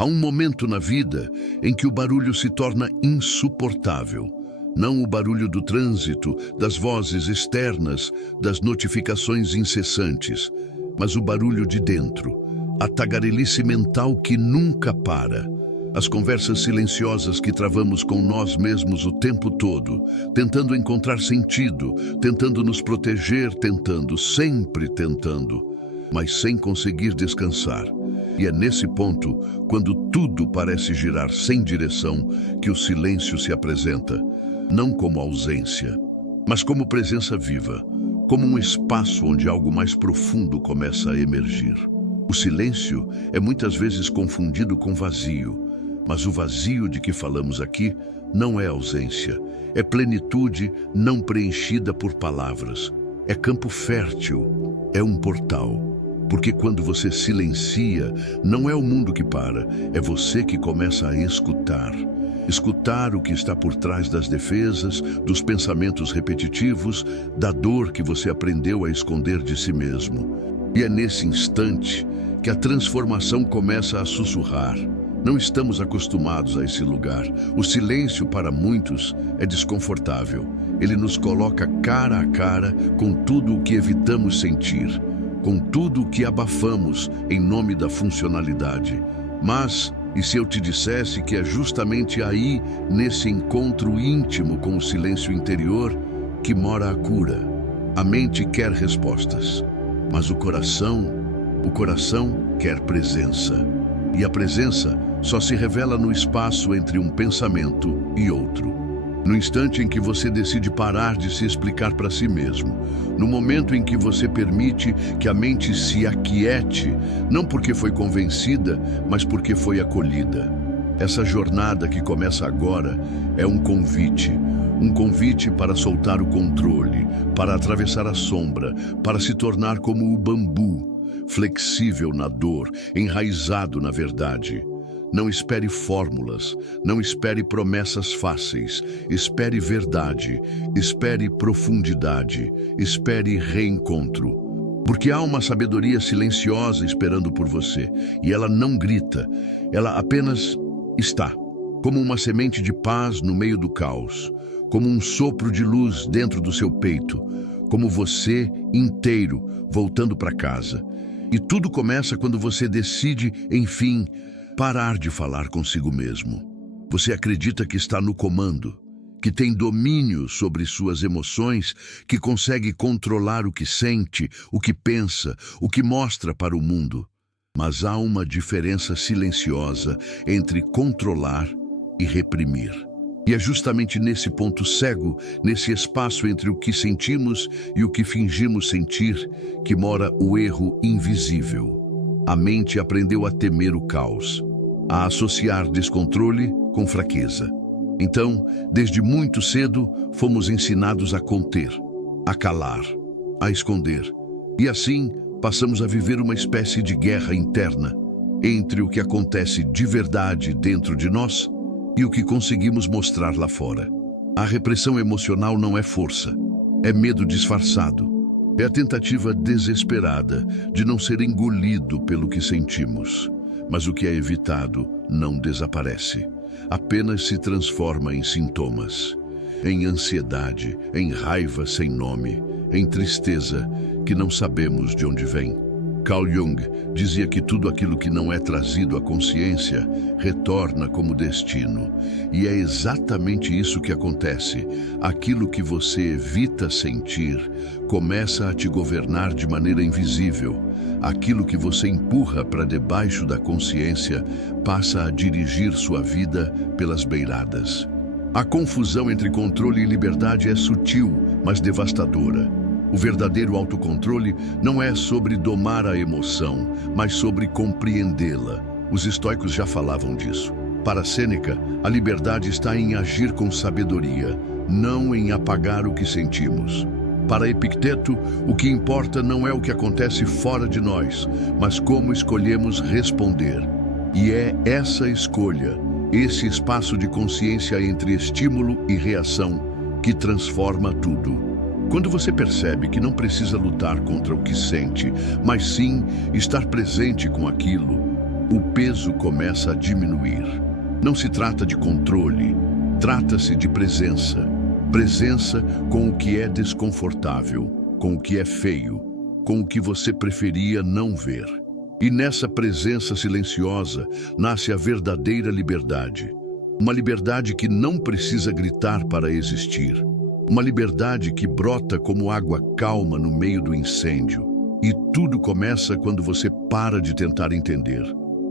Há um momento na vida em que o barulho se torna insuportável. Não o barulho do trânsito, das vozes externas, das notificações incessantes, mas o barulho de dentro, a tagarelice mental que nunca para. As conversas silenciosas que travamos com nós mesmos o tempo todo, tentando encontrar sentido, tentando nos proteger, sempre tentando, mas sem conseguir descansar. E é nesse ponto, quando tudo parece girar sem direção, que o silêncio se apresenta, não como ausência, mas como presença viva, como um espaço onde algo mais profundo começa a emergir. O silêncio é muitas vezes confundido com vazio, mas o vazio de que falamos aqui não é ausência, é plenitude não preenchida por palavras, é campo fértil, é um portal. Porque quando você silencia, não é o mundo que para, é você que começa a escutar. Escutar o que está por trás das defesas, dos pensamentos repetitivos, da dor que você aprendeu a esconder de si mesmo. E é nesse instante que a transformação começa a sussurrar. Não estamos acostumados a esse lugar. O silêncio, para muitos, é desconfortável. Ele nos coloca cara a cara com tudo o que evitamos sentir, com tudo o que abafamos em nome da funcionalidade. Mas, e se eu te dissesse que é justamente aí, nesse encontro íntimo com o silêncio interior, que mora a cura? A mente quer respostas, mas o coração quer presença. E a presença só se revela no espaço entre um pensamento e outro. No instante em que você decide parar de se explicar para si mesmo, no momento em que você permite que a mente se aquiete, não porque foi convencida, mas porque foi acolhida. Essa jornada que começa agora é um convite para soltar o controle, para atravessar a sombra, para se tornar como o bambu, flexível na dor, enraizado na verdade. Não espere fórmulas, não espere promessas fáceis, espere verdade, espere profundidade, espere reencontro. Porque há uma sabedoria silenciosa esperando por você, e ela não grita, ela apenas está, como uma semente de paz no meio do caos, como um sopro de luz dentro do seu peito, como você inteiro voltando para casa. E tudo começa quando você decide, enfim, parar de falar consigo mesmo. Você acredita que está no comando, que tem domínio sobre suas emoções, que consegue controlar o que sente, o que pensa, o que mostra para o mundo. Mas há uma diferença silenciosa entre controlar e reprimir. E é justamente nesse ponto cego, nesse espaço entre o que sentimos e o que fingimos sentir, que mora o erro invisível. A mente aprendeu a temer o caos, a associar descontrole com fraqueza. Então, desde muito cedo, fomos ensinados a conter, a calar, a esconder. E assim, passamos a viver uma espécie de guerra interna entre o que acontece de verdade dentro de nós e o que conseguimos mostrar lá fora. A repressão emocional não é força, é medo disfarçado. É a tentativa desesperada de não ser engolido pelo que sentimos. Mas o que é evitado não desaparece, apenas se transforma em sintomas, em ansiedade, em raiva sem nome, em tristeza que não sabemos de onde vem. Carl Jung dizia que tudo aquilo que não é trazido à consciência retorna como destino. E é exatamente isso que acontece. Aquilo que você evita sentir começa a te governar de maneira invisível. Aquilo que você empurra para debaixo da consciência passa a dirigir sua vida pelas beiradas. A confusão entre controle e liberdade é sutil, mas devastadora. O verdadeiro autocontrole não é sobre domar a emoção, mas sobre compreendê-la. Os estoicos já falavam disso. Para Sêneca, a liberdade está em agir com sabedoria, não em apagar o que sentimos. Para Epicteto, o que importa não é o que acontece fora de nós, mas como escolhemos responder. E é essa escolha, esse espaço de consciência entre estímulo e reação, que transforma tudo. Quando você percebe que não precisa lutar contra o que sente, mas sim estar presente com aquilo, o peso começa a diminuir. Não se trata de controle, trata-se de presença. Presença com o que é desconfortável, com o que é feio, com o que você preferia não ver. E nessa presença silenciosa nasce a verdadeira liberdade. Uma liberdade que não precisa gritar para existir. Uma liberdade que brota como água calma no meio do incêndio. E tudo começa quando você para de tentar entender.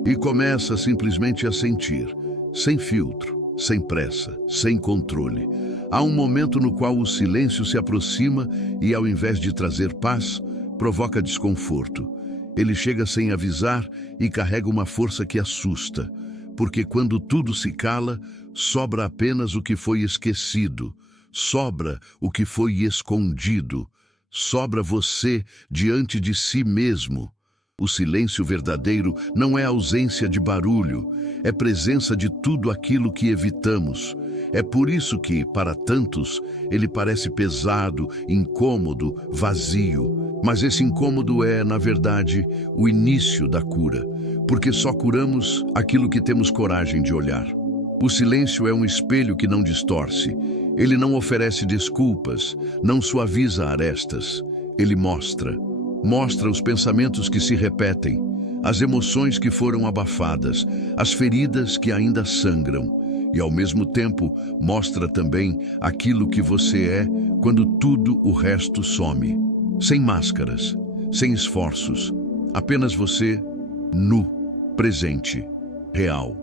E começa simplesmente a sentir, sem filtro, sem pressa, sem controle. Há um momento no qual o silêncio se aproxima e, ao invés de trazer paz, provoca desconforto. Ele chega sem avisar e carrega uma força que assusta, porque quando tudo se cala, sobra apenas o que foi esquecido, sobra o que foi escondido, sobra você diante de si mesmo. O silêncio verdadeiro não é ausência de barulho, é presença de tudo aquilo que evitamos. É por isso que, para tantos, ele parece pesado, incômodo, vazio. Mas esse incômodo é, na verdade, o início da cura, porque só curamos aquilo que temos coragem de olhar. O silêncio é um espelho que não distorce. Ele não oferece desculpas, não suaviza arestas. Ele mostra os pensamentos que se repetem, as emoções que foram abafadas, as feridas que ainda sangram. E, ao mesmo tempo, mostra também aquilo que você é quando tudo o resto some. Sem máscaras, sem esforços, apenas você, nu, presente, real.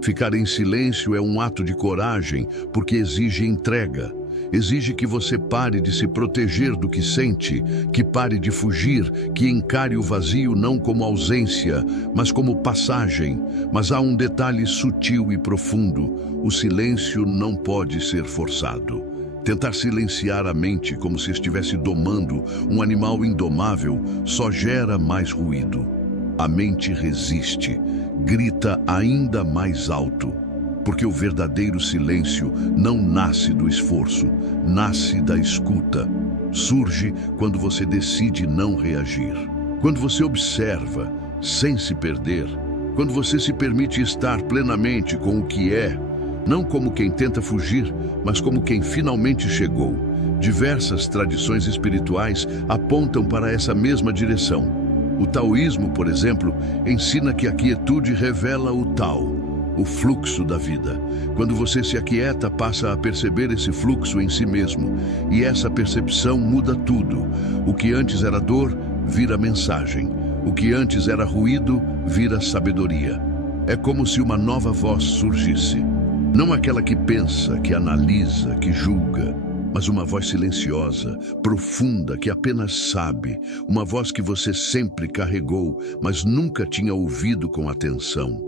Ficar em silêncio é um ato de coragem porque exige entrega. Exige que você pare de se proteger do que sente, que pare de fugir, que encare o vazio não como ausência, mas como passagem. Mas há um detalhe sutil e profundo: o silêncio não pode ser forçado. Tentar silenciar a mente como se estivesse domando um animal indomável só gera mais ruído. A mente resiste, grita ainda mais alto. Porque o verdadeiro silêncio não nasce do esforço, nasce da escuta. Surge quando você decide não reagir. Quando você observa, sem se perder. Quando você se permite estar plenamente com o que é, não como quem tenta fugir, mas como quem finalmente chegou. Diversas tradições espirituais apontam para essa mesma direção. O taoísmo, por exemplo, ensina que a quietude revela o Tao, o fluxo da vida. Quando você se aquieta, passa a perceber esse fluxo em si mesmo. E essa percepção muda tudo. O que antes era dor, vira mensagem. O que antes era ruído, vira sabedoria. É como se uma nova voz surgisse. Não aquela que pensa, que analisa, que julga, mas uma voz silenciosa, profunda, que apenas sabe. Uma voz que você sempre carregou, mas nunca tinha ouvido com atenção.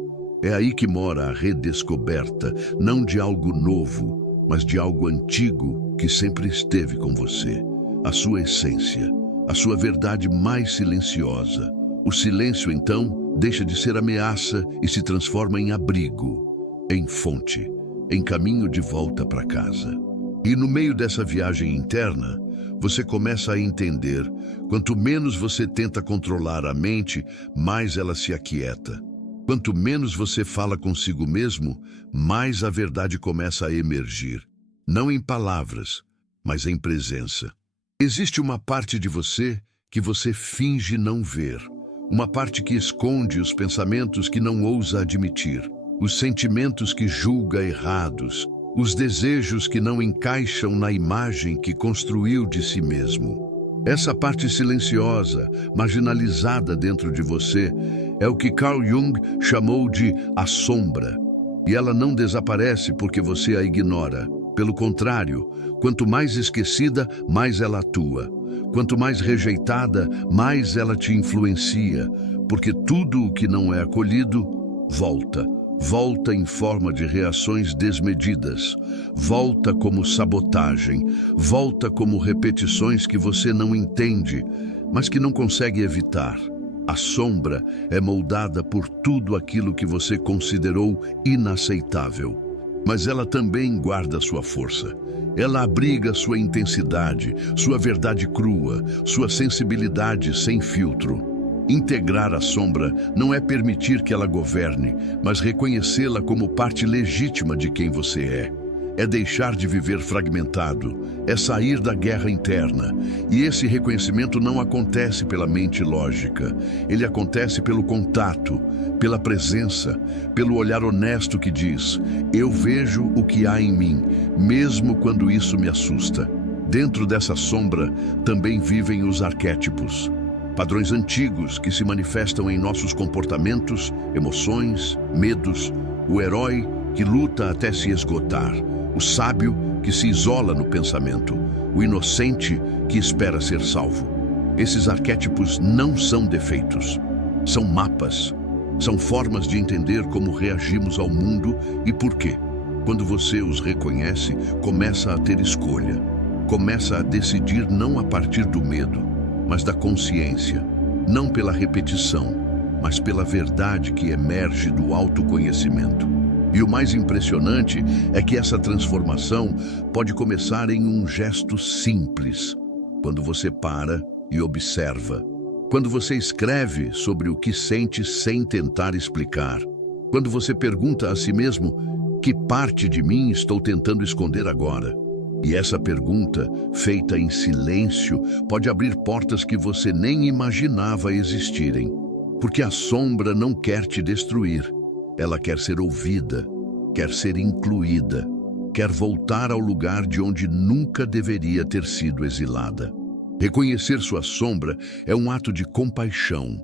É aí que mora a redescoberta, não de algo novo, mas de algo antigo que sempre esteve com você. A sua essência, a sua verdade mais silenciosa. O silêncio, então, deixa de ser ameaça e se transforma em abrigo, em fonte, em caminho de volta para casa. E no meio dessa viagem interna, você começa a entender: quanto menos você tenta controlar a mente, mais ela se aquieta. Quanto menos você fala consigo mesmo, mais a verdade começa a emergir. Não em palavras, mas em presença. Existe uma parte de você que você finge não ver. Uma parte que esconde os pensamentos que não ousa admitir. Os sentimentos que julga errados. Os desejos que não encaixam na imagem que construiu de si mesmo. Essa parte silenciosa, marginalizada dentro de você, é o que Carl Jung chamou de a sombra. E ela não desaparece porque você a ignora. Pelo contrário, quanto mais esquecida, mais ela atua. Quanto mais rejeitada, mais ela te influencia. Porque tudo o que não é acolhido, volta. Volta em forma de reações desmedidas, volta como sabotagem, volta como repetições que você não entende, mas que não consegue evitar. A sombra é moldada por tudo aquilo que você considerou inaceitável, mas ela também guarda sua força. Ela abriga sua intensidade, sua verdade crua, sua sensibilidade sem filtro. Integrar a sombra não é permitir que ela governe, mas reconhecê-la como parte legítima de quem você é. É deixar de viver fragmentado, é sair da guerra interna. E esse reconhecimento não acontece pela mente lógica. Ele acontece pelo contato, pela presença, pelo olhar honesto que diz: eu vejo o que há em mim, mesmo quando isso me assusta. Dentro dessa sombra também vivem os arquétipos. Padrões antigos que se manifestam em nossos comportamentos, emoções, medos. O herói que luta até se esgotar. O sábio que se isola no pensamento. O inocente que espera ser salvo. Esses arquétipos não são defeitos. São mapas. São formas de entender como reagimos ao mundo e por quê. Quando você os reconhece, começa a ter escolha. Começa a decidir não a partir do medo, mas da consciência. Não pela repetição, mas pela verdade que emerge do autoconhecimento. E o mais impressionante é que essa transformação pode começar em um gesto simples. Quando você para e observa. Quando você escreve sobre o que sente sem tentar explicar. Quando você pergunta a si mesmo: que parte de mim estou tentando esconder agora? E essa pergunta, feita em silêncio, pode abrir portas que você nem imaginava existirem. Porque a sombra não quer te destruir. Ela quer ser ouvida, quer ser incluída, quer voltar ao lugar de onde nunca deveria ter sido exilada. Reconhecer sua sombra é um ato de compaixão.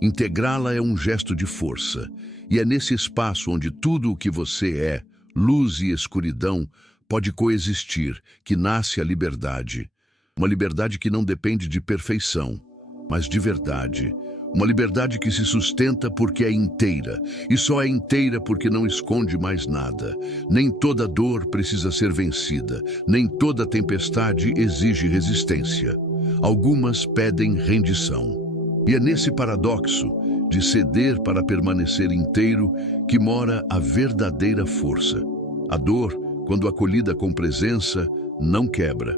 Integrá-la é um gesto de força. E é nesse espaço onde tudo o que você é, luz e escuridão, pode coexistir, que nasce a liberdade. Uma liberdade que não depende de perfeição, mas de verdade. Uma liberdade que se sustenta porque é inteira, e só é inteira porque não esconde mais nada. Nem toda dor precisa ser vencida, nem toda tempestade exige resistência. Algumas pedem rendição. E é nesse paradoxo de ceder para permanecer inteiro que mora a verdadeira força. A dor, quando acolhida com presença, não quebra,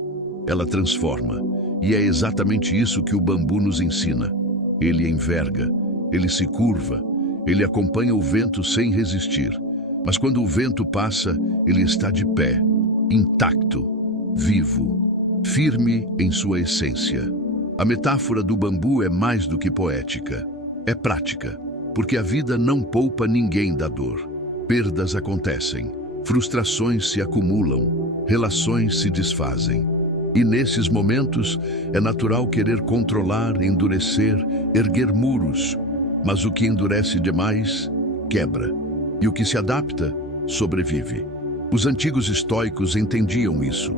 ela transforma. E é exatamente isso que o bambu nos ensina. Ele enverga, ele se curva, ele acompanha o vento sem resistir. Mas quando o vento passa, ele está de pé, intacto, vivo, firme em sua essência. A metáfora do bambu é mais do que poética, é prática, porque a vida não poupa ninguém da dor. Perdas acontecem, frustrações se acumulam, relações se desfazem. E nesses momentos é natural querer controlar, endurecer, erguer muros. Mas o que endurece demais, quebra. E o que se adapta, sobrevive. Os antigos estoicos entendiam isso.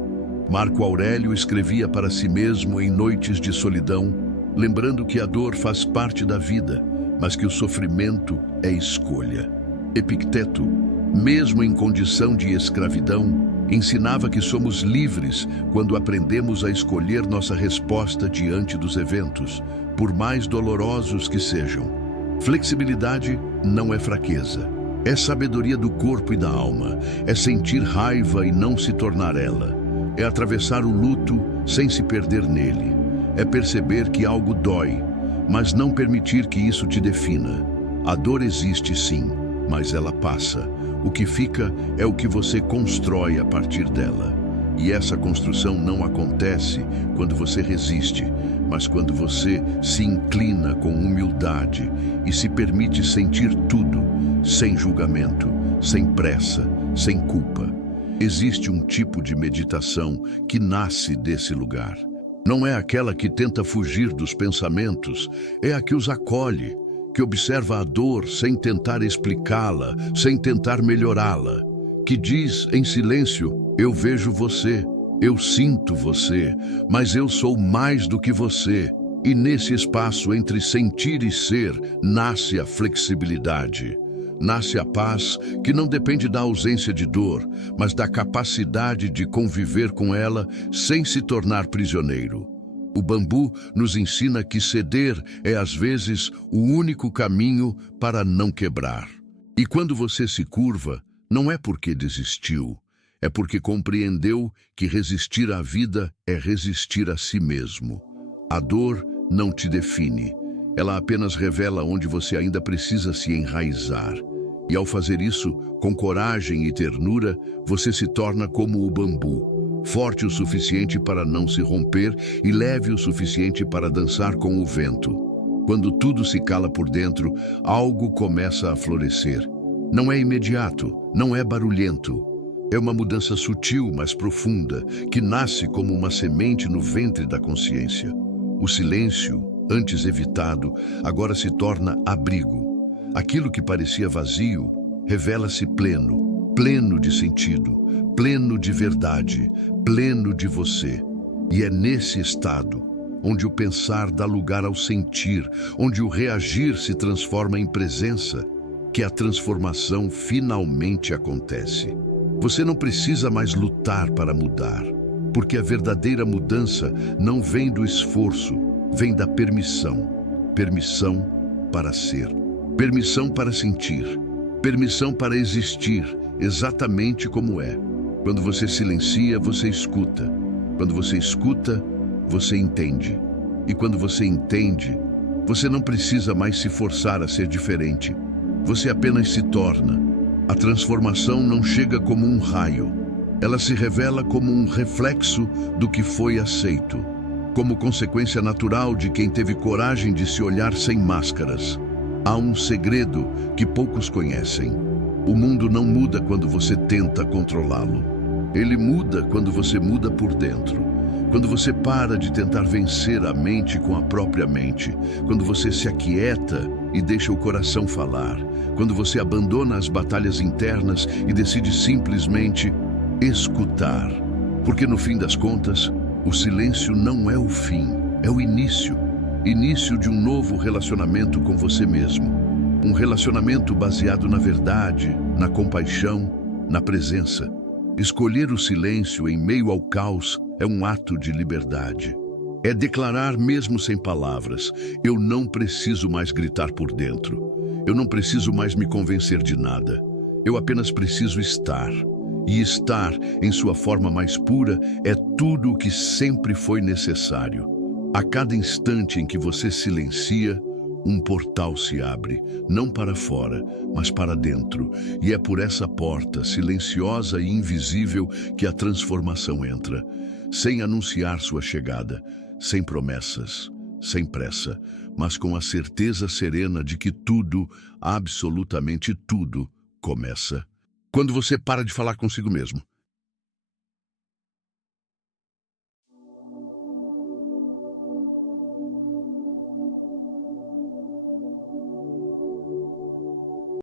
Marco Aurélio escrevia para si mesmo em noites de solidão, lembrando que a dor faz parte da vida, mas que o sofrimento é escolha. Epicteto, mesmo em condição de escravidão, ensinava que somos livres quando aprendemos a escolher nossa resposta diante dos eventos, por mais dolorosos que sejam. Flexibilidade não é fraqueza. É sabedoria do corpo e da alma. É sentir raiva e não se tornar ela. É atravessar o luto sem se perder nele. É perceber que algo dói, mas não permitir que isso te defina. A dor existe sim, mas ela passa. O que fica é o que você constrói a partir dela. E essa construção não acontece quando você resiste, mas quando você se inclina com humildade e se permite sentir tudo, sem julgamento, sem pressa, sem culpa. Existe um tipo de meditação que nasce desse lugar. Não é aquela que tenta fugir dos pensamentos, é a que os acolhe, que observa a dor sem tentar explicá-la, sem tentar melhorá-la, que diz em silêncio: eu vejo você, eu sinto você, mas eu sou mais do que você. E nesse espaço entre sentir e ser, nasce a flexibilidade. Nasce a paz, que não depende da ausência de dor, mas da capacidade de conviver com ela sem se tornar prisioneiro. O bambu nos ensina que ceder é, às vezes, o único caminho para não quebrar. E quando você se curva, não é porque desistiu, é porque compreendeu que resistir à vida é resistir a si mesmo. A dor não te define, Ela apenas revela onde você ainda precisa se enraizar. E ao fazer isso, com coragem e ternura, você se torna como o bambu, forte o suficiente para não se romper e leve o suficiente para dançar com o vento. Quando tudo se cala por dentro, algo começa a florescer. Não é imediato, não é barulhento. É uma mudança sutil, mas profunda, que nasce como uma semente no ventre da consciência. O silêncio, antes evitado, agora se torna abrigo. Aquilo que parecia vazio, revela-se pleno, pleno de sentido, pleno de verdade, pleno de você. E é nesse estado, onde o pensar dá lugar ao sentir, onde o reagir se transforma em presença, que a transformação finalmente acontece. Você não precisa mais lutar para mudar, porque a verdadeira mudança não vem do esforço, vem da permissão. Permissão para ser, permissão para sentir, permissão para existir exatamente como é. Quando você silencia, você escuta. Quando você escuta, você entende. E quando você entende, você não precisa mais se forçar a ser diferente. Você apenas se torna. A transformação não chega como um raio. Ela se revela como um reflexo do que foi aceito, como consequência natural de quem teve coragem de se olhar sem máscaras. Há um segredo que poucos conhecem. O mundo não muda quando você tenta controlá-lo. Ele muda quando você muda por dentro. Quando você para de tentar vencer a mente com a própria mente. Quando você se aquieta e deixa o coração falar. Quando você abandona as batalhas internas e decide simplesmente escutar. Porque no fim das contas, o silêncio não é o fim, é o início. Início de um novo relacionamento com você mesmo. Um relacionamento baseado na verdade, na compaixão, na presença. Escolher o silêncio em meio ao caos é um ato de liberdade. É declarar mesmo sem palavras: eu não preciso mais gritar por dentro. Eu não preciso mais me convencer de nada. Eu apenas preciso estar. E estar, em sua forma mais pura, é tudo o que sempre foi necessário. A cada instante em que você silencia, um portal se abre, não para fora, mas para dentro. E é por essa porta, silenciosa e invisível, que a transformação entra, sem anunciar sua chegada, sem promessas, sem pressa, mas com a certeza serena de que tudo, absolutamente tudo, começa quando você para de falar consigo mesmo.